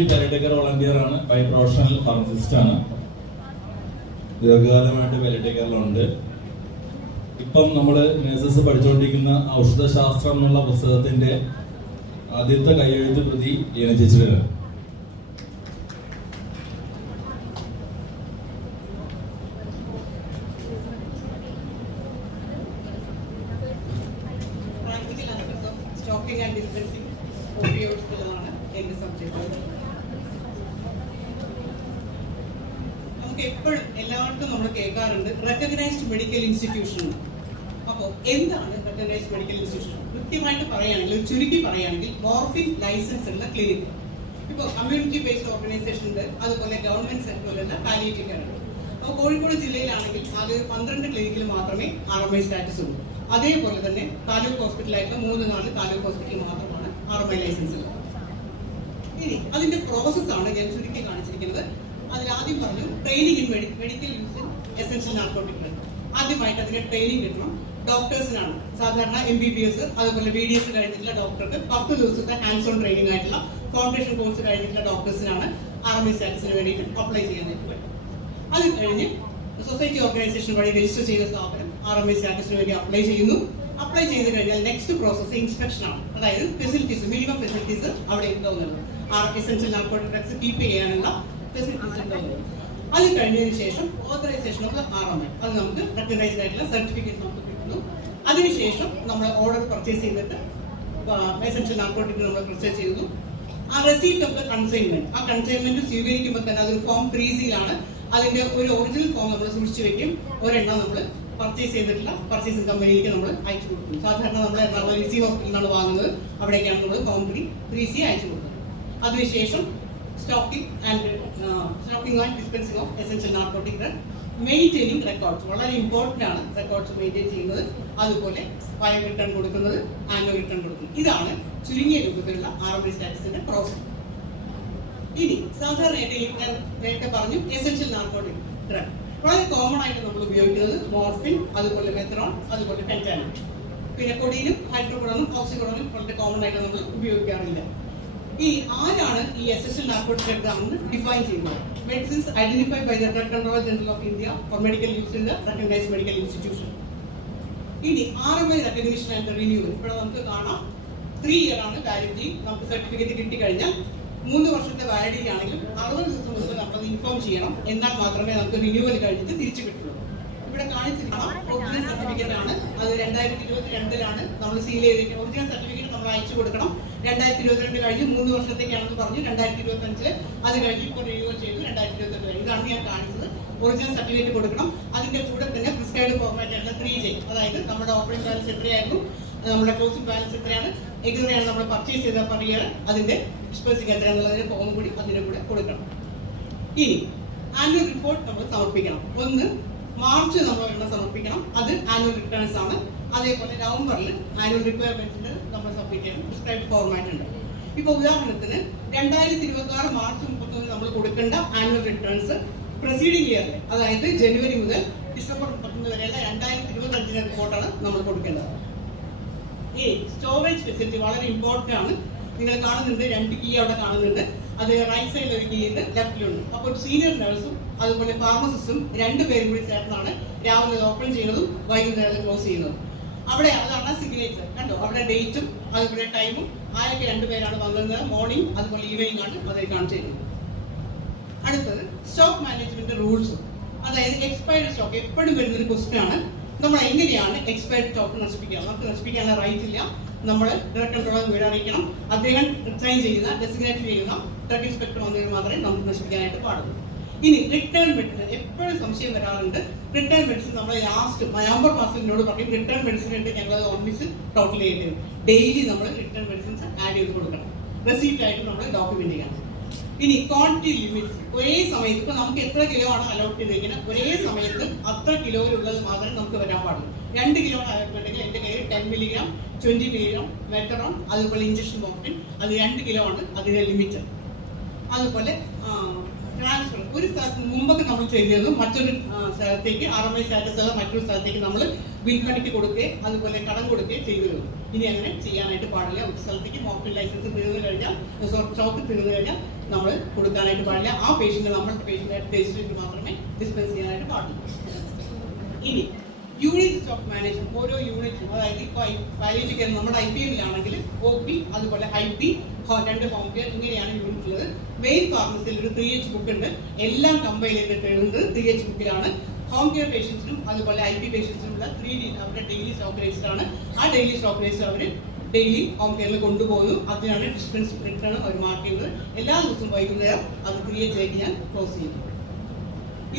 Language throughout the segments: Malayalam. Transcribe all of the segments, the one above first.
ആക്ച്വലി പാലിയേറ്റീവ് വോളണ്ടിയർ ആണ്, ബൈ പ്രൊഫഷണൽ ഫാർമസിസ്റ്റ് ആണ്. ദീർഘകാലമായിട്ട് പാലിയേറ്റീവ്. ഇപ്പം നമ്മൾ നഴ്സസ് പഠിച്ചുകൊണ്ടിരിക്കുന്ന ഔഷധശാസ്ത്രം എന്നുള്ള പുസ്തകത്തിന്റെ ആദ്യത്തെ കൈയെഴുത്ത് പ്രതി ലീന ചേച്ചിയുടെ. നമുക്ക് എപ്പോഴും എല്ലാവർക്കും നമ്മൾ കേൾക്കാറുണ്ട് റെക്കഗ്നൈസ്ഡ് മെഡിക്കൽ ഇൻസ്റ്റിറ്റ്യൂഷൻ. അപ്പോൾ എന്താണ് റെക്കഗ്നൈസ്ഡ് മെഡിക്കൽ ഇൻസ്റ്റിറ്റ്യൂഷൻ? കൃത്യമായിട്ട് പറയുകയാണെങ്കിൽ, ചുരുക്കി പറയുകയാണെങ്കിൽ, മോർഫിൻ ലൈസൻസ് ഉള്ള ക്ലിനിക്. ഇപ്പോൾ കമ്മ്യൂണിറ്റി ബേസ്ഡ് ഓർഗനൈസേഷൻ ഉണ്ട്, അതുപോലെ ഗവൺമെന്റ് സെക്ടറിലുള്ള പാലിയേറ്റീവ് കെയർ ഉണ്ട്. അപ്പോൾ കോഴിക്കോട് ജില്ലയിലാണെങ്കിൽ ആകെ 12 ക്ലിനിക്കിൽ മാത്രമേ RMI സ്റ്റാറ്റസ് ഉള്ളൂ. അതേപോലെ തന്നെ താലൂക്ക് ഹോസ്പിറ്റലായിട്ടുള്ള 3-4 താലൂക്ക് ഹോസ്പിറ്റലിൽ മാത്രമാണ് RMI ലൈസൻസ് ഉള്ളത്. ഇനി അതിന്റെ പ്രോസസ്സാണ് ഞാൻ ചുരുക്കി കാണിച്ചിരിക്കുന്നത്. അതിലാദ്യം പറഞ്ഞു training in medical use in essential narcotic. ആദ്യമായിട്ട് അതിന് ട്രെയിനിങ് കിട്ടണം. ഡോക്ടേഴ്സിനാണ് സാധാരണ MBBS അതുപോലെ BDS കഴിഞ്ഞിട്ടുള്ള ഡോക്ടർക്ക് 10 ദിവസത്തെ ഹാൻഡ്സ് ഓൺ ട്രെയിനിങ് ആയിട്ടുള്ള ഫൗണ്ടേഷൻ കോഴ്സ് കഴിഞ്ഞിട്ടുള്ള ഡോക്ടേഴ്സിനാണ് RMI സ്റ്റാറ്റസിന് വേണ്ടിയിട്ട് അപ്ലൈ ചെയ്യാനായിട്ട് പറ്റും. അത് കഴിഞ്ഞ് സൊസൈറ്റി ഓർഗനൈസേഷൻ വഴി രജിസ്റ്റർ ചെയ്ത സ്ഥാപനം RMI സ്റ്റാറ്റസിന് വേണ്ടി അപ്ലൈ ചെയ്യുന്നു. അപ്ലൈ ചെയ്ത് കഴിഞ്ഞാൽ നെക്സ്റ്റ് പ്രോസസ് ഇൻസ്പെക്ഷൻ ആണ്. അതായത് ഫെസിലിറ്റീസ്, മിനിമം ഫെസിലിറ്റീസ് അവിടെ ഉണ്ടാവുന്നത്, എസെൻഷ്യൽ നാർക്കോട്ടിക് ഡ്രഗ്സ് കീപ്പ് ചെയ്യാനുള്ള ഫെസിലിറ്റീസ് ഉണ്ടാവുന്നത്. അത് കഴിഞ്ഞതിന് ശേഷം ഓതറൈസേഷൻ ഓഫ് RMI, അത് നമുക്ക് റെക്കഗ്നൈസ്ഡ് ആയിട്ടുള്ള സർട്ടിഫിക്കറ്റ് നമുക്ക് കിട്ടുന്നു. അതിനുശേഷം നമ്മൾ ഓർഡർ പർച്ചേസ് ചെയ്തിട്ട് എസെൻഷ്യൽ നാർക്കോട്ടിക് നമ്മൾ പർച്ചേസ് ചെയ്യുന്നു. ആ റെസീപ്റ്റ് ഓഫ് ദ കൺസൈൻമെന്റ്, ആ കൺസൈൻമെന്റ് സ്വീകരിക്കുമ്പോൾ തന്നെ അതൊരു ഫോം 3C അതിന്റെ ഒരു ഒറിജിനൽ ഫോം നമ്മൾ സൂക്ഷിച്ചു വെക്കും. ഒരെണ്ണം നമ്മൾ പർച്ചേസ് ചെയ്തിട്ടുള്ള പർച്ചേസിംഗ് കമ്പനിയിലേക്ക് നമ്മൾ അയച്ചു കൊടുക്കും. സാധാരണ നമ്മൾ എറണാകുളം LC ഹോസ്പിറ്റലിനാണ് വാങ്ങുന്നത്, അവിടേക്കാണ് നമ്മൾ ഫോം 3C അയച്ചു കൊടുക്കുന്നത്. അതിനുശേഷം stocking and dispensing of essential narcotic drug, maintaining records, വളരെ ഇമ്പോർട്ടന്റ് ആണ് റെക്കോർഡ്സ് മെയിൻറ്റെയിൻ ചെയ്യുന്നത്. അതുപോലെ ഫയൽ റിട്ടേൺ കൊടുക്കുന്നത്, ആനുവൽ റിട്ടേൺ കൊടുക്കുന്നത്. ഇതാണ് ചുരുങ്ങിയ രൂപത്തിലുള്ള RMI സ്റ്റാറ്റസിന്റെ പ്രോസസ്. ഇനി സാധാരണയായിട്ട് ഞാൻ നേരത്തെ പറഞ്ഞു എസെൻഷ്യൽ നാർക്കോട്ടിക് ഡ്രഗ് വളരെ കോമൺ ആയിട്ട് നമ്മൾ ഉപയോഗിക്കുന്നത് മോർഫിൻ, അതുപോലെ മെത്രോൺ, അതുപോലെ ഫെന്റാനിൽ. പിന്നെ കൊഡീനും ഹൈഡ്രോകൊഡോണും ഓക്സികൊഡോണും വളരെ കോമൺ ആയിട്ട് നമ്മൾ ഉപയോഗിക്കാറില്ല. ഈ ആരാണ് ഈ എസെൻഷ്യൽ നാർക്കോട്ടിക് ഡ്രഗ് ആണെന്ന് ഡിഫൈൻ ചെയ്യുന്നത്? Medicines identified by the drug controller general of India for medical use in the recognised medical institution. ഇനി RMI റെക്കഗ്നിഷൻ ആൻഡ് റിന്യൂവൽ ഇവിടെ നമുക്ക് കാണാം. 3 year ആണ് വാലിഡിറ്റി. നമുക്ക് സർട്ടിഫിക്കറ്റ് കിട്ടിക്കഴിഞ്ഞാൽ 3 വർഷത്തെ വാലിഡിറ്റി ആണെങ്കിലും 60 ദിവസം മുമ്പ് നമ്മൾ ഇൻഫോം ചെയ്യണം. എന്നാൽ മാത്രമേ നമുക്ക് റിന്യൂവൽ കഴിഞ്ഞിട്ട് തിരിച്ചു കിട്ടുള്ളൂ. ഇവിടെ കാണിച്ചിരിക്കണം ഒറിജിനൽ സർട്ടിഫിക്കറ്റ് ആണ്. അത് 2022 നമ്മൾ സീൽ ചെയ്തിരിക്കുന്നത്. ഒറിജിനൽ സർട്ടിഫിക്കറ്റ് നമ്മൾ അയച്ചു കൊടുക്കണം. 2022 കഴിഞ്ഞ് 3 വർഷത്തേക്കാണെന്ന് പറഞ്ഞു. 2025 അത് കഴിഞ്ഞ് ഇപ്പോൾ റിന്യൂവൽ ചെയ്തു 2022. ഇതാണ് ഞാൻ കാണിച്ചത്. ഒറിജിനൽ സർട്ടിഫിക്കറ്റ് കൊടുക്കണം. അതിന്റെ കൂടെ തന്നെ പ്രിസ്ക്രൈബ്ഡ് ഫോർമാറ്റ് ആയിട്ടുള്ള 3J, അതായത് നമ്മുടെ ഓപ്പണിംഗ് ബാലൻസ് എത്രയായിരുന്നു, നമ്മുടെ ക്ലോസിംഗ് ബാലൻസ് എത്രയാണ്, എങ്ങനെയാണ് നമ്മൾ പർച്ചേസ് ചെയ്ത പെർ ഇയർ, അതിന്റെ ഡിസ്പേഴ്സിംഗ് എത്രയാണെന്നുള്ളതിന്റെ ഫോം കൂടി അതിന്റെ കൂടെ കൊടുക്കണം. ഇനി ആനുവൽ റിപ്പോർട്ട് നമ്മൾ സമർപ്പിക്കണം. ഒന്ന് മാർച്ച് നമ്മൾ സമർപ്പിക്കണം, അത് ആനുവൽ റിട്ടേൺസ് ആണ്. അതേപോലെ നവംബറിൽ ആനുവൽ റിക്വയർമെന്റ്സിന് നമ്മൾ സബ്മിറ്റ് ചെയ്യണം. പ്രിസ്ക്രൈബ്ഡ് ഫോർമാറ്റ് ഉണ്ട്. ഇപ്പൊ ഉദാഹരണത്തിന് 2026 മാർച്ച് 31 നമ്മൾ കൊടുക്കേണ്ട ആനുവൽ റിട്ടേൺസ് പ്രൊസീഡിംഗ് ഇയറിൽ, അതായത് ജനുവരി മുതൽ ഡിസംബർ 31 വരെയുള്ള 2025 റിപ്പോർട്ടാണ് നമ്മൾ കൊടുക്കേണ്ടത്. ഈ സ്റ്റോറേജ് ഫെസിലിറ്റി വളരെ ഇമ്പോർട്ടന്റ് ആണ്. നിങ്ങൾ കാണുന്നുണ്ട് 2 കീ അവിടെ കാണുന്നുണ്ട്. അത് റൈറ്റ് സൈഡിൽ ഒരു കീ ഉണ്ട്, ലെഫ്റ്റിലുണ്ട്. അപ്പോൾ സീനിയർ നഴ്സും അതുപോലെ ഫാർമസിസ്റ്റും 2 പേരും കൂടി ചേർന്നാണ് രാവിലെ ഓപ്പൺ ചെയ്യുന്നതും വൈകുന്നേരം ക്ലോസ് ചെയ്യുന്നതും. അവിടെ അതാണ് സിഗ്നേച്ചർ കണ്ടോ, അവിടെ ഡേറ്റും അതുപോലെ ടൈമും. ആരൊക്കെ 2 പേരാണ് വന്നത്, മോർണിംഗ് അതുപോലെ ഈവനിങ് ആണ് അതിൽ കാണിച്ചിരിക്കുന്നത്. അടുത്തത് സ്റ്റോക്ക് മാനേജ്മെന്റ് റൂൾസ്, അതായത് എക്സ്പയർഡ് സ്റ്റോക്ക് എപ്പോഴും വരുന്നൊരു ക്വസ്റ്റ്യൻ ആണ്. നമ്മൾ എങ്ങനെയാണ് എക്സ്പയർഡ് സ്റ്റോക്ക് നശിപ്പിക്കുക? നമുക്ക് നശിപ്പിക്കാനുള്ള റൈറ്റ് ഇല്ല. നമ്മൾ ഡ്രഗ് കൺട്രോളർ വീട് അറിയിക്കണം. അദ്ദേഹം റിസൈൻ ചെയ്യുന്ന ഡെസിഗ്നേറ്റ് ചെയ്യുന്ന ഡ്രഗ് ഇൻസ്പെക്ടർ വന്നതിന് മാത്രമേ നമുക്ക് നശിപ്പിക്കാനായിട്ട് പാടുള്ളൂ. ഇനി റിട്ടേൺ മെഡിസിൻ എപ്പോഴും സംശയം വരാറുണ്ട്. റിട്ടേൺ മെഡിസിൻ നമ്മൾ ലാസ്റ്റ് നവംബർ മാസത്തിനോട് പറയും റിട്ടേൺ മെഡിസിൻ ഉണ്ട്, ഞങ്ങൾ ഒന്നിച്ച് ടോട്ടൽ ചെയ്യേണ്ടി വരും. ഡെയിലി നമ്മൾ റിട്ടേൺ മെഡിസിൻസ് ആഡ് ചെയ്ത് കൊടുക്കണം. റെസീപ്റ്റ് ആയിട്ട് നമ്മൾ ഡോക്യുമെന്റ് ചെയ്യണം. ഇനി ക്വാണ്ടിറ്റി ലിമിറ്റ്സ് ഒരേ സമയത്ത് ഇപ്പൊ നമുക്ക് എത്ര കിലോ ആണ് അലോട്ട് ചെയ്തിരിക്കുന്നത്, ഒരേ സമയത്ത് അത്ര കിലോയിലുള്ളത് മാത്രമേ നമുക്ക് വരാൻ പാടുള്ളൂ. 2 കിലോ ആയിട്ടുണ്ടെങ്കിൽ എൻ്റെ കയ്യിൽ 10 മില്ലിഗ്രാം 20 മില്ലിഗ്രാം മെത്തറോൺ അതുപോലെ ഇഞ്ചക്ഷൻ മോർഫിൻ അത് 2 കിലോ ആണ് അതിന്റെ ലിമിറ്റ്. അതുപോലെ ട്രാൻസ്ഫർ ഒരു സ്ഥലത്ത് മുമ്പൊക്കെ നമ്മൾ ചെയ്തിരുന്നു, മറ്റൊരു സ്ഥലത്തേക്ക് RMI സ്റ്റാറ്റസ് മറ്റൊരു സ്ഥലത്തേക്ക് നമ്മൾ വിൽപ്പനയ്ക്ക് കൊടുക്കുകയും അതുപോലെ കടം കൊടുക്കുകയും ചെയ്തിരുന്നു. ഇനി അങ്ങനെ ചെയ്യാനായിട്ട് പാടില്ല. ഒരു സ്ഥലത്തേക്ക് മോർഫിൻ ലൈസൻസ് തീർന്നു കഴിഞ്ഞാൽ സ്റ്റോക്ക് തീർന്നു കഴിഞ്ഞാൽ നമ്മൾ കൊടുക്കാനായിട്ട് പാടില്ല. ആ പേഷ്യന്റ് നമ്മളുടെ പേഷ്യൻ്റായിട്ട് രജിസ്റ്റർ മാത്രമേ ഡിസ്പെൻസ് ചെയ്യാനായിട്ട് പാടുള്ളൂ. ഇനി യൂണിറ്റ് സ്റ്റോക്ക് മാനേജ്മെന്റ്, ഓരോ യൂണിറ്റും, അതായത് ഇപ്പോൾ പാലിയേറ്റീവ് കെയർ നമ്മുടെ IPM-ലാണെങ്കിൽ OP അതുപോലെ IP 2 ഹോം കെയർ ഇങ്ങനെയാണ് യൂണിറ്റ് ഉള്ളത്. മെയിൻ ഫാർമസിയിൽ ഒരു 3H ബുക്ക് ഉണ്ട്. എല്ലാം കമ്പൈൽ ചെയ്തിട്ട് എഴുതുന്നത് 3H ബുക്കിലാണ്. ഹോം കെയർ പേഷ്യൻസിനും അതുപോലെ IP പേഷ്യൻസിനുള്ള 3D അവരുടെ ഡെയിലി സ്റ്റോക്ക് രജിസ്റ്റർ ആണ്. ആ ഡെയിലി സ്റ്റോക്ക് രജിസ്റ്റർ അവർ ഡെയിലി ഹോം കെയറിൽ കൊണ്ടുപോകുന്നു. അതിനാണ് ഡിസ്പെൻസ് റിട്ടേൺ അവർ മാർക്ക് ചെയ്യുന്നത്. എല്ലാ ദിവസവും വൈകുന്നേരം അത് 3H ആയിട്ട് ഞാൻ ക്ലോസ് ചെയ്യും.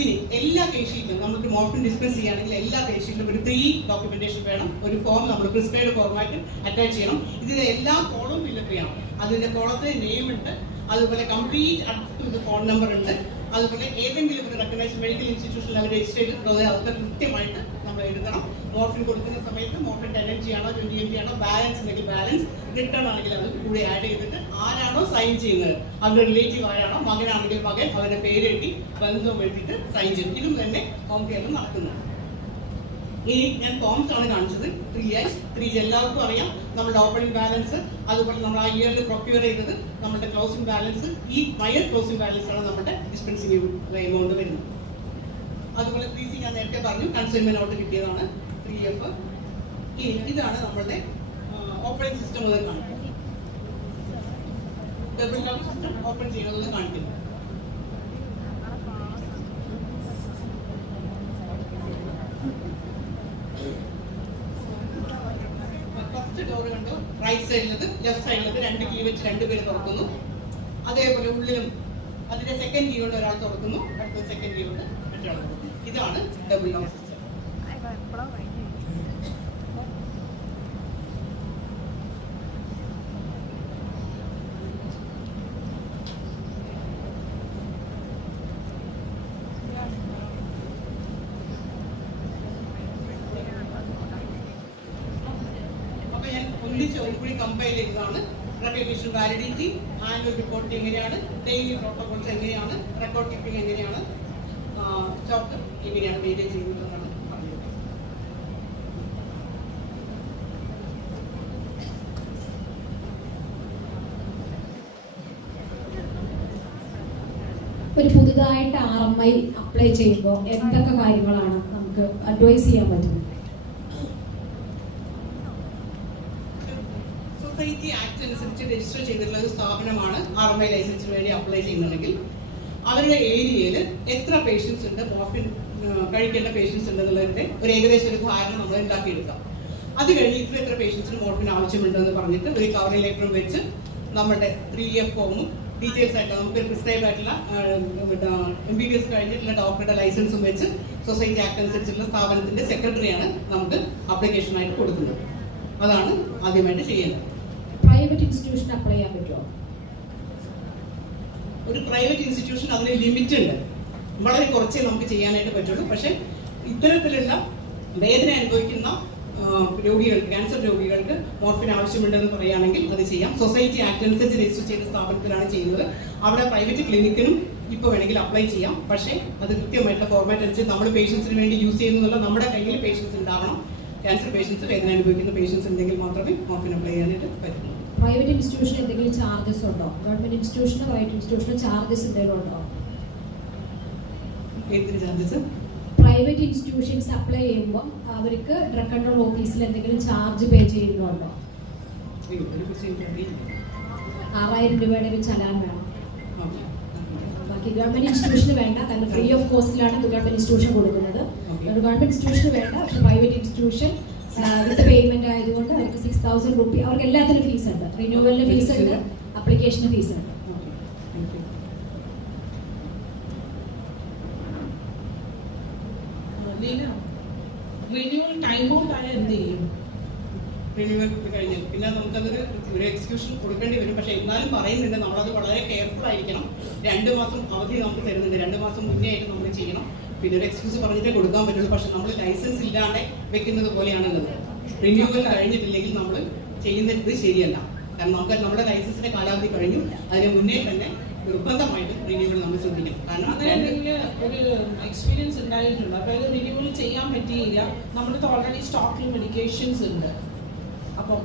ഇനി എല്ലാ പേഷ്യൻറ്റും നമുക്ക് മോർഫിൻ ഡിസ്പെൻസ് ചെയ്യുകയാണെങ്കിൽ എല്ലാ പേഷ്യൻറ്റിലും ഒരു 3 ഡോക്യുമെന്റേഷൻ വേണം. ഒരു ഫോം നമ്മൾ പ്രിസ്ക്രൈബ് ഫോർമാറ്റ് അറ്റാച്ച് ചെയ്യണം. ഇതിന്റെ എല്ലാ കോളവും ഫില്ലപ്പ് ചെയ്യണം. അതിന്റെ കോളത്തിൽ നെയിം ഉണ്ട്, അതുപോലെ കംപ്ലീറ്റ് അടുത്ത് ഫോൺ നമ്പർ ഉണ്ട്, അതുപോലെ ഏതെങ്കിലും ഒരു റെക്കഗ്നൈസ്ഡ് മെഡിക്കൽ ഇൻസ്റ്റിറ്റ്യൂഷനിൽ അവർ രജിസ്റ്റർ ചെയ്തിട്ടുള്ളത് അതൊക്കെ കൃത്യമായിട്ട് നമ്മൾ എഴുതണം. മോർഫിൻ കൊടുക്കുന്ന സമയത്ത് മോർഫിൻ 10 mg ആണോ 20 mg ആണോ, ബാലൻസ് ഉണ്ടെങ്കിൽ ബാലൻസ്, റിട്ടേൺ ആണെങ്കിൽ അത് കൂടെ ആഡ് ചെയ്തിട്ട് ആരാണോ സൈൻ ചെയ്യുന്നത് അവരുടെ റിലേറ്റീവ് ആരാണോ, മകനാണെങ്കിൽ മകൻ അവരുടെ പേര് എഴുതി ബന്ധം എഴുതിയിട്ട് സൈൻ ചെയ്യും. ഇതും തന്നെ ഹോം കെയറിൽ നടക്കുന്നത്. ഇനി ഞാൻ ഫോംസ് ആണ് കാണിച്ചത്. 3G എല്ലാവർക്കും അറിയാം. നമ്മുടെ ഓപ്പണിംഗ് ബാലൻസ്, അതുപോലെ നമ്മൾ ആ ഇയറിൽ പ്രൊക്യൂർ ചെയ്തത്, നമ്മുടെ ക്ലോസിംഗ് ബാലൻസ്, ഈ മയർ ക്ലോസിംഗ് ബാലൻസ് ആണ് നമ്മുടെ ഡിസ്പെൻസിംഗ് എമൗണ്ട് വരുന്നത്. അതുപോലെ 3C ഞാൻ നേരത്തെ പറഞ്ഞു, കൺസൈൻമെന്റ് ഔട്ട് കിട്ടിയതാണ് 3F. ഇതാണ് നമ്മളുടെ ഓപ്പണിംഗ് സിസ്റ്റം മുതൽ കാണിക്കുന്നത്. ഡബിൾ ലോക്ക് സിസ്റ്റം ഓപ്പൺ ചെയ്യുന്നത് കാണിക്കുന്നു. ഫസ്റ്റ് ഡോർ കണ്ടു, റൈറ്റ് സൈഡിലത് ലെഫ്റ്റ് സൈഡിലത് 2 കീ വെച്ച് 2 പേര് തുറക്കുന്നു. അതേപോലെ ഉള്ളിലും അതിന്റെ സെക്കൻഡ് കീ കൊണ്ട് ഒരാൾ തുറക്കുന്നു, അടുത്ത സെക്കൻഡ് കീ കൊണ്ട് മറ്റൊരാൾ തുറക്കുന്നു. ഇതാണ് ഡബിൾ ലോക്ക് സിസ്റ്റം. ഒന്നുകൂടി കമ്പയർ ചെയ്തതാണ്. റെക്കഗ്നിഷൻ വാലിഡിറ്റി, ആനുവൽ റിപ്പോർട്ടിംഗ് എങ്ങനെയാണ്, ഡെയിലി പ്രോട്ടോകോൾസ് എങ്ങനെയാണ്, റെക്കോർഡ് കീപ്പിംഗ് എങ്ങനെയാണ്, സ്റ്റോക്ക് എങ്ങനെയാണ് മെയിൻറ്റെയിൻ ചെയ്യുന്നതെന്നാണ് പറഞ്ഞത്. ഒരു പുതുതായിട്ട് RMI അപ്ലൈ ചെയ്യുമ്പോൾ എന്തൊക്കെ കാര്യങ്ങളാണ് നമുക്ക് അഡ്വൈസ് ചെയ്യാൻ പറ്റുന്നത്? സൊസൈറ്റി ആക്ട് അനുസരിച്ച് രജിസ്റ്റർ ചെയ്തിട്ടുള്ള ഒരു സ്ഥാപനമാണ് RMI ലൈസൻസിന് വേണ്ടി അപ്ലൈ ചെയ്യുന്നുണ്ടെങ്കിൽ അവരുടെ ഏരിയയിൽ എത്ര പേഷ്യൻസ് ഉണ്ട്, മോർഫിൻ കഴിക്കേണ്ട പേഷ്യൻസ് ഉണ്ടെന്നുള്ളതിന്റെ ഒരു ഏകദേശം ഒരു ധാരണ നമ്മൾ ഉണ്ടാക്കിയെടുക്കാം. അത് കഴിഞ്ഞ് എത്ര പേഷ്യൻസിന് മോർഫിൻ ആവശ്യമുണ്ടെന്ന് പറഞ്ഞിട്ട് ഒരു കവറിംഗ് ലെറ്ററും വെച്ച് നമ്മുടെ 3F ഫോമും ഡീറ്റെയിൽസ് ആയിട്ട് നമുക്ക് പ്രിസ്ക്രൈബ് ആയിട്ടുള്ള MBBS കഴിഞ്ഞിട്ടുള്ള ഡോക്ടറുടെ ലൈസൻസും വെച്ച് സൊസൈറ്റി ആക്ട് അനുസരിച്ചുള്ള സ്ഥാപനത്തിന്റെ സെക്രട്ടറിയാണ് നമുക്ക് ആപ്ലിക്കേഷനായിട്ട് കൊടുക്കുന്നത്. അതാണ് ആദ്യമായിട്ട് ചെയ്യേണ്ടത്. പ്രൈവറ്റ് ഇൻസ്റ്റിറ്റ്യൂഷൻ അപ്ലൈ ചെയ്യാൻ പറ്റുമോ? ഒരു പ്രൈവറ്റ് ഇൻസ്റ്റിറ്റ്യൂഷൻ അതിന് ലിമിറ്റ് ഉണ്ട്. വളരെ കുറച്ചേ നമുക്ക് ചെയ്യാനായിട്ട് പറ്റുള്ളൂ. പക്ഷെ ഇത്തരത്തിലുള്ള വേദന അനുഭവിക്കുന്ന രോഗികൾക്ക്, ക്യാൻസർ രോഗികൾക്ക് മോർഫിൻ ആവശ്യമുണ്ടെന്ന് പറയുകയാണെങ്കിൽ അത് ചെയ്യാം. സൊസൈറ്റി ആക്ട് അനുസരിച്ച് രജിസ്റ്റർ ചെയ്ത സ്ഥാപനത്തിലാണ് ചെയ്യുന്നത്. അവിടെ പ്രൈവറ്റ് ക്ലിനിക്കിനും ഇപ്പോൾ വേണമെങ്കിൽ അപ്ലൈ ചെയ്യാം. പക്ഷേ അത് കൃത്യമായിട്ടുള്ള ഫോർമാറ്റ് അനുസരിച്ച് നമ്മൾ പേഷ്യൻസിന് വേണ്ടി യൂസ് ചെയ്യുന്നുള്ള നമ്മുടെ കയ്യിൽ പേഷ്യൻസ് ഉണ്ടാവണം. ക്യാൻസർ പേഷ്യൻസ്, വേദന അനുഭവിക്കുന്ന പേഷ്യൻസ് ഉണ്ടെങ്കിൽ മാത്രമേ മോർഫിൻ അപ്ലൈ ചെയ്യാനായിട്ട് പറ്റുള്ളൂ. പ്രൈവറ്റ് ഇൻസ്റ്റിറ്റ്യൂഷൻ എന്തെങ്കിലും ചാർജസ് ഉണ്ടോ? ഗവൺമെന്റ് ഇൻസ്റ്റിറ്റ്യൂഷനോ പ്രൈവറ്റ് ഇൻസ്റ്റിറ്റ്യൂഷനോ ചാർജസ് എന്തെങ്കിലും ഉണ്ടോ? ഏതിന് ചാർജസ്? പ്രൈവറ്റ് ഇൻസ്റ്റിറ്റ്യൂഷൻസ് അപ്ലൈ ചെയ്യുമ്പോൾ അവർക്ക് ഡ്രഗ് കൺട്രോൾ ഓഫീസിൽ എന്തെങ്കിലും ചാർജ് പേ ചെയ്യുന്നുണ്ടോ? 6000 രൂപയുടെ ഒരു ചലാൻ വേണം. ബാക്കി ഗവൺമെന്റ് ഇൻസ്റ്റിറ്റ്യൂഷന് വേണ്ട, കാരണം ഫ്രീ ഓഫ് കോസ്റ്റിലാണ് ഗവൺമെന്റ് ഇൻസ്റ്റിറ്റ്യൂഷൻ കൊടുക്കുന്നത്. ഗവൺമെന്റ് ഇൻസ്റ്റിറ്റ്യൂഷന് വേണ്ട, പക്ഷെ പ്രൈവറ്റ് ഇൻസ്റ്റിറ്റ്യൂഷൻ വിത്ത് പേയ്മെന്റ് ആയതുകൊണ്ട് അവർക്ക് 6000 രൂപ. അവർക്ക് എല്ലാത്തിനും ഫീസ് ഉണ്ട്. റിന്യൂവലിന് ഫീസ് ഉണ്ട്, അപ്ലിക്കേഷന് ഫീസ് ഉണ്ട്. റിന്യൂവൽ ടൈം ഔട്ട് ആയ എന്ത് ചെയ്യും? റിന്യൂവൽ കഴിഞ്ഞാൽ പിന്നെ നമുക്കതൊരു ഒരു എക്സ്ക്യൂഷൻ കൊടുക്കേണ്ടി വരും. പക്ഷെ എന്നാലും പറയുന്നുണ്ട് നമ്മളത് വളരെ കെയർഫുൾ ആയിരിക്കണം. 2 മാസം അവധി നമുക്ക് തരുന്നുണ്ട്. 2 മാസം മുന്നേ ആയിട്ട് നമ്മൾ ചെയ്യണം. പിന്നെ ഒരു എക്സ്ക്യൂസ് പറഞ്ഞിട്ടേ കൊടുക്കാൻ പറ്റുള്ളൂ. പക്ഷെ നമ്മൾ ലൈസൻസ് ഇല്ലാതെ വെക്കുന്നത് പോലെയാണുള്ളത്. റിന്യൂവൽ കഴിഞ്ഞിട്ടില്ലെങ്കിൽ നമ്മൾ ചെയ്യുന്നത് ശരിയല്ല. കാരണം നമുക്ക് നമ്മുടെ ലൈസൻസിന്റെ കാലാവധി കഴിഞ്ഞു, അതിന് മുന്നേ തന്നെ നിർബന്ധമായിട്ട് റിന്യൂവൽ നമ്മൾ ശ്രദ്ധിക്കണം. കാരണം ഒരു എക്സ്പീരിയൻസ് ഉണ്ടായിട്ടുണ്ട്. അപ്പോൾ അത് റിന്യൂവൽ ചെയ്യാൻ പറ്റിയില്ല. നമ്മുടെ ഓൾറെഡി സ്റ്റോക്കിൽ മെഡിക്കേഷൻസ് ഉണ്ട്. അപ്പം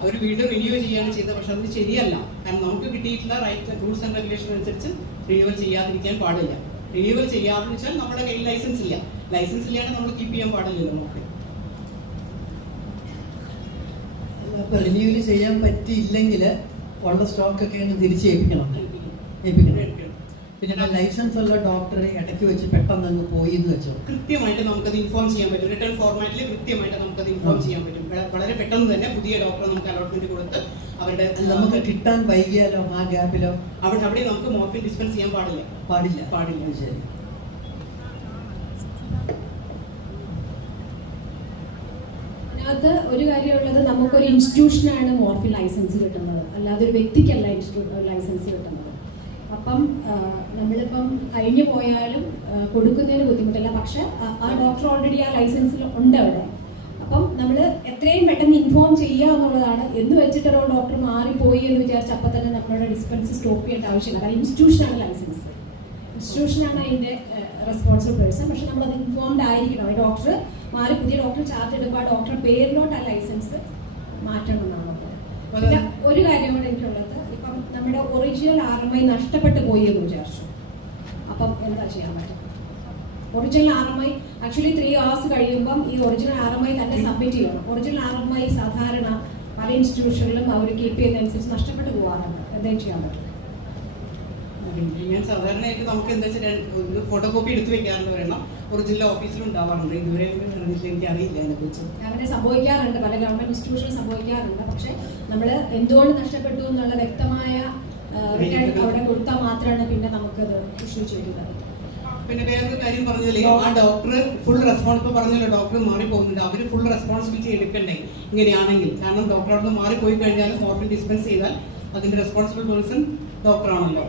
അവർ വീണ്ടും റിന്യൂ ചെയ്യുകയാണ് ചെയ്തത്. പക്ഷെ അത് ശരിയല്ല. കാരണം നമുക്ക് കിട്ടിയിട്ടുള്ള റൂൾസ് ആൻഡ് റെഗുലേഷൻ അനുസരിച്ച് റിന്യൂവൽ ചെയ്യാതിരിക്കാൻ പാടില്ല. റിന്യൂവൽ ചെയ്യാതെന്ന് വെച്ചാൽ നമ്മുടെ കയ്യിൽ ലൈസൻസ് ഇല്ല. ലൈസൻസ് ഇല്ലാണ്ട് നമ്മൾ കീപ്പ് ചെയ്യാൻ പാടില്ലല്ലോ നമുക്ക്. അപ്പോൾ റിന്യൂവൽ ചെയ്യാൻ പറ്റിയില്ലെങ്കിൽ ഉള്ള സ്റ്റോക്കൊക്കെ അങ്ങ് തിരിച്ചേൽപ്പിക്കണം. പിന്നെ ലൈസൻസ് ഉള്ള ഡോക്ടറെ ഇടയ്ക്ക് വെച്ച് പെട്ടെന്ന് അങ്ങ് പോയി എന്ന് വെച്ചോ, കൃത്യമായിട്ട് നമുക്കത് ഇൻഫോം ചെയ്യാൻ പറ്റും. റിട്ടേൺ ഫോർമാറ്റിൽ കൃത്യമായിട്ട് നമുക്കത് ഇൻഫോം ചെയ്യാൻ പറ്റും. വളരെ പെട്ടെന്ന് തന്നെ പുതിയ ഡോക്ടറെ നമുക്ക് അലോട്ട്മെന്റ് കൊടുത്ത് അവരുടെ നമുക്ക് കിട്ടാൻ വൈകിയാലോ ആ ഗ്യാപ്പിലോ അവിടെ നമുക്ക് മോർഫിൻ ഡിസ്പെൻസ് ചെയ്യാൻ പാടില്ല. ശരി. അതിനകത്ത് ഒരു കാര്യമുള്ളത്, നമുക്കൊരു ഇൻസ്റ്റിറ്റ്യൂഷനാണ് മോർഫിൻ ലൈസൻസ് കിട്ടുന്നത്, അല്ലാതെ ഒരു വ്യക്തിക്കല്ല ലൈസൻസ് കിട്ടുന്നത്. അപ്പം നമ്മളിപ്പം കഴിഞ്ഞു പോയാലും കൊടുക്കുന്നതിന് ബുദ്ധിമുട്ടില്ല. പക്ഷെ ആ ഡോക്ടർ ഓൾറെഡി ആ ലൈസൻസിൽ ഉണ്ട് അവിടെ. അപ്പം നമ്മൾ എത്രയും പെട്ടെന്ന് ഇൻഫോം ചെയ്യുക എന്നുള്ളതാണ്. എന്ന് വെച്ചിട്ട് ഒരു ഡോക്ടർ മാറിപ്പോയി എന്ന് വിചാരിച്ച് അപ്പം തന്നെ നമ്മളുടെ ഡിസ്പെൻസ് സ്റ്റോപ്പ് ചെയ്യേണ്ട ആവശ്യമില്ല. കാരണം ഇൻസ്റ്റിറ്റ്യൂഷനാണ് ലൈസൻസ്, ഇൻസ്റ്റിറ്റ്യൂഷനാണ് അതിൻ്റെ റെസ്പോൺസിബിൾ പേഴ്സൺ. പക്ഷെ നമ്മളത് ഇൻഫോംഡ് ആയിരിക്കണം. ഈ ഡോക്ടർ മാറി പുതിയ ഡോക്ടർ ചാർജ് എടുക്കുക, ആ ഡോക്ടറുടെ പേരിലോട്ട് ആ ലൈസൻസ് മാറ്റണം എന്നാണ്. പിന്നെ ഒരു കാര്യം കൂടെ എനിക്കുള്ളത്, ഇപ്പം നമ്മുടെ ഒറിജിനൽ RMI നഷ്ടപ്പെട്ടു പോയി എന്ന് വിചാരിച്ചു. അപ്പം എന്താ ചെയ്യാൻ പറ്റും? ഒറിജിനൽ RMI ആക്ച്വലി 3 hours കഴിയുമ്പം ഈ ഒറിജിനൽ RMI തന്നെ സബ്മിറ്റ് ചെയ്യണം. ഒറിജിനൽ RMI സാധാരണ പല ഇൻസ്റ്റിറ്റ്യൂഷനിലും അവർ കീപ്പ് ചെയ്യുന്നതനുസരിച്ച് നഷ്ടപ്പെട്ടു പോകാറുണ്ട്. എന്തായാലും ചെയ്യാൻ പറ്റും? ഞാൻ സാധാരണയായിട്ട് നമുക്ക് എന്താ വെച്ചാൽ ഒരു ഫോട്ടോ കോപ്പി എടുത്ത് വെക്കാറുണ്ട്. ഒരെണ്ണം ഒറിജിനൽ ഓഫീസിൽ ഉണ്ടാവാറുണ്ട്. ഇതുവരെ എനിക്ക് അറിയില്ല അതിനെക്കുറിച്ച്. അങ്ങനെ സംഭവിക്കാറുണ്ട്, പല ഗവൺമെന്റ് ഇൻസ്റ്റിറ്റ്യൂഷനിൽ സംഭവിക്കാറുണ്ട്. പക്ഷെ നമ്മൾ എന്തുകൊണ്ട് നഷ്ടപ്പെട്ടു എന്നുള്ള വ്യക്തമായ റിട്ടേൺ അവിടെ കൊടുത്താൽ മാത്രമാണ് പിന്നെ നമുക്കത് ഇഷ്യൂ ചെയ്യുന്നത്. പിന്നെ വേറൊരു കാര്യം പറഞ്ഞതില്ലേ, ആ ഡോക്ടർ ഫുൾ റെസ്പോൺസിബിൾ പറഞ്ഞല്ലോ, ഡോക്ടർ മാറി പോകുന്നുണ്ട്. അവർ ഫുൾ റെസ്പോൺസിബിലിറ്റി എടുക്കണ്ടേ ഇങ്ങനെയാണെങ്കിൽ? കാരണം ഡോക്ടർ അവിടെ നിന്ന് മാറിപ്പോയി കഴിഞ്ഞാൽ മോർഫിൻ ഡിസ്പെൻസ് ചെയ്താൽ അതിന്റെ റെസ്പോൺസിബിൾ പേഴ്സൺ ഡോക്ടറാണല്ലോ.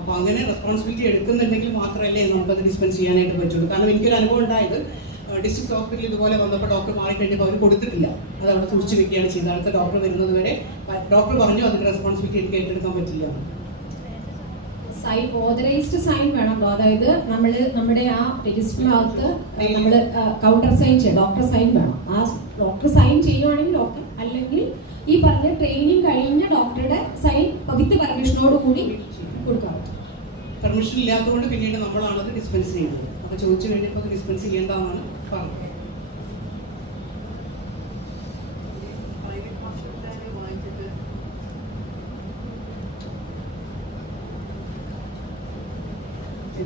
അപ്പോൾ അങ്ങനെ റെസ്പോൺസിബിലിറ്റി എടുക്കുന്നുണ്ടെങ്കിൽ മാത്രമല്ലേ നമുക്കത് ഡിസ്പെൻസ് ചെയ്യാനായിട്ട് പറ്റുള്ളൂ. കാരണം എനിക്കൊരു അനുഭവം ഉണ്ടായത്, ഡിസ്ട്രിക്ട് ഹോസ്പിറ്റലിൽ ഇതുപോലെ വന്നപ്പോൾ ഡോക്ടർ മാറിക്കഴിഞ്ഞപ്പോൾ അവർ കൊടുത്തിട്ടില്ല, അത് അവിടെ സൂക്ഷിച്ച് വെക്കുകയാണ് ചെയ്തത്. അടുത്ത ഡോക്ടർ വരുന്നത് വരെ ഡോക്ടർ പറഞ്ഞു അതിന്റെ റെസ്പോൺസിബിലിറ്റി എനിക്ക് ഏറ്റെടുക്കാൻ പറ്റില്ല. ഓതറൈസ്ഡ് സൈൻ വേണം. അതായത് നമ്മുടെ ആ രജിസ്റ്ററിനകത്ത് നമ്മൾ കൗണ്ടർ സൈൻ ചെയ്യണം, ഡോക്ടർ സൈൻ വേണം. ആ ഡോക്ടർ സൈൻ ചെയ്യുവാണെങ്കിൽ ഡോക്ടർ, അല്ലെങ്കിൽ ഈ പറഞ്ഞ ട്രെയിനിങ് കഴിഞ്ഞ ഡോക്ടറുടെ സൈൻ വിത്ത് പെർമിഷനോട് കൂടി കൊടുക്കാം. പെർമിഷൻ ഇല്ലാത്തതുകൊണ്ട് പിന്നീട് നമ്മളാണത് ഡിസ്പെൻസ് ചെയ്യുന്നത്. അപ്പോൾ ചോദിച്ചു കഴിഞ്ഞപ്പോൾ അത് ഡിസ്പെൻസ് ചെയ്യേണ്ടതാണ് പറഞ്ഞത്.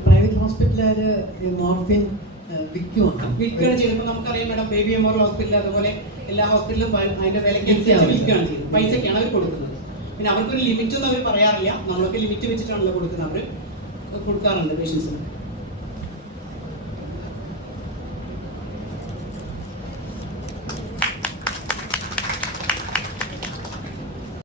പ്രൈവറ്റ് ഹോസ്പിറ്റലുകാർ മോർഫിൻ വിൽക്കുകയാണ് ചെയ്യുമ്പോൾ നമുക്കറിയാം മാഡം, ബേബി മെമ്മോറിയൽ ഹോസ്പിറ്റൽ അതുപോലെ എല്ലാ ഹോസ്പിറ്റലും അതിന്റെ വിലയ്ക്ക് വിൽക്കുകയാണ് ചെയ്യുന്നത്. പൈസയ്ക്കാണ് അവർ കൊടുക്കുന്നത്. പിന്നെ അവർക്കൊരു ലിമിറ്റ് ഒന്നും അവർ പറയാറില്ല. നമ്മളൊക്കെ ലിമിറ്റ് വെച്ചിട്ടാണല്ലോ കൊടുക്കുന്നത്. അവർ കൊടുക്കാറുണ്ട് പേഷ്യൻസിന്.